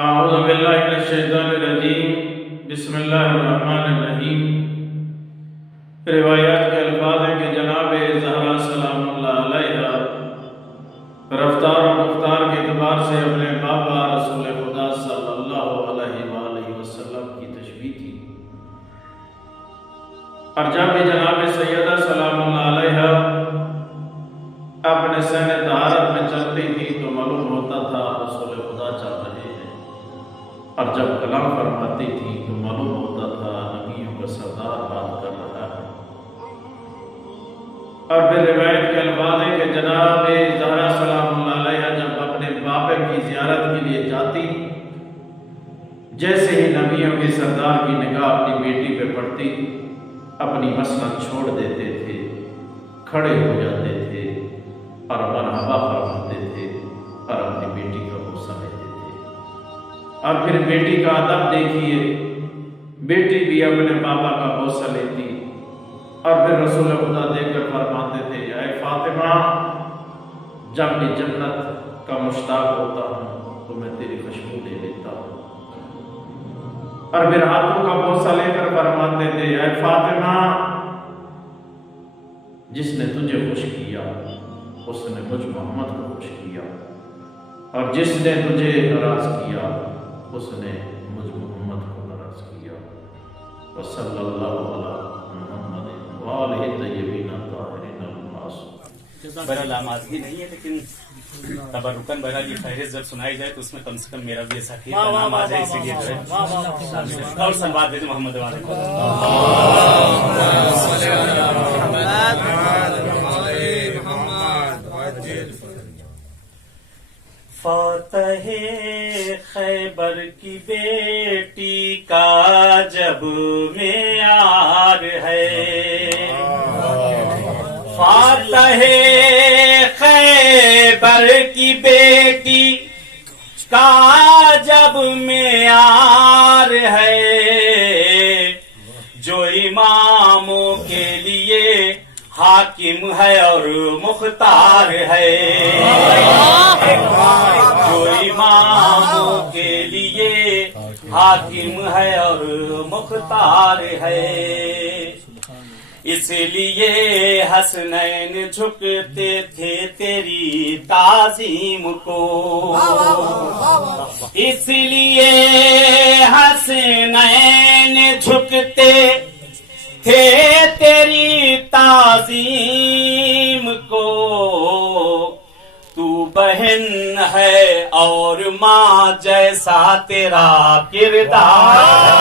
اعوذ باللہ من الشیطان الرجیم بسم اللہ الرحمن الرحیم۔ روایات کے الفاظ ہیں کہ جناب زہرا سلام اللہ علیہا رفتار و رفتار کے اعتبار سے اپنے بابا رسول خدا صلی اللہ علیہ وآلہ وسلم کی تشبیہ کی، اور جب بھی جناب سیدہ سلام اللہ علیہا اپنے سن طہارت میں چلتی تھی تو معلوم ہوتا تھا رسول خدا چل رہے ہیں، اور جب کلام فرماتی تھی تو معلوم ہوتا تھا نبیوں کا سردار بات کر رہا ہے۔ اور پھر روایت کے الفاظ ہے کہ جناب زہرا سلام اللہ علیہا جب اپنے بابے کی زیارت کے لیے جاتی، جیسے ہی نبیوں کے سردار کی نگاہ اپنی بیٹی پہ پڑتی، اپنی مسند چھوڑ دیتے تھے، کھڑے ہو جاتے تھے اور مرحبا فرماتے تھے اور اپنی بیٹی کا بوسہ لیتے تھے۔ اور پھر بیٹی کا ادب دیکھیے، بیٹی بھی اپنے بابا کا بوسہ لیتی اور پھر رسول خدا دیکھ کر فرماتے تھے، اے فاطمہ، جب بھی جنت کا مشتاق ہوتا ہوں تو میں تیری خوشبو لے لیتا ہوں۔ اور پھر ہاتھوں کا بوسہ لے کر فرماتے تھے، اے فاطمہ، جس نے تجھے خوش کیا اس نے مجھ محمد کو خوش کیا، اور جس نے تجھے ناراض کیا اس نے مجھ محمد کو ناراض کیا۔ وصلی اللہ علی محمد وآلہ طیبین الطاہرین المعصومین۔ بہرحال آمادگی نہیں ہے، لیکن تبرکن بہرحال یہ فہرست جب سنائی جائے تو اس میں کم سے کم میرا بھی ایسا کہ نام آ جائے، اسی لیے جو ہے اور سنواد دے دیں محمد والے کو۔ فاتح خیبر کی بیٹی کا جب معیار ہے، فاتح خیبر کی بیٹی کا جب معیار ہے، جو اماموں کے لیے حاکم ہے اور مختار ہے، جو اماموں کے لیے حاکم ہے اور مختار ہے، اس لیے حسنین جھکتے تھے تیری تعظیم کو، اس لیے حسنین جھکتے تھے تیری تعظیم کو، تو بہن ہے اور ماں جیسا تیرا کردار،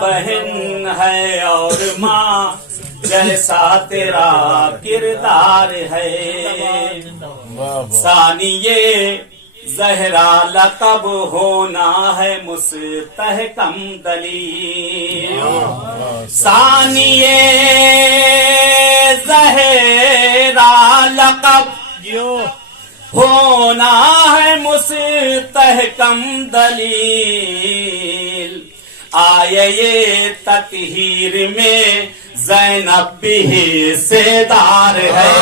بہن ہے اور ماں جیسا تیرا کردار ہے، ثانیہ زہرا لقب ہونا ہے مستحکم دلیل، ثانیہ زہرا لقب ہونا ہے مستحکم دلیل، آئے یہ تطہیر میں زینب بھی حصے دار ہے،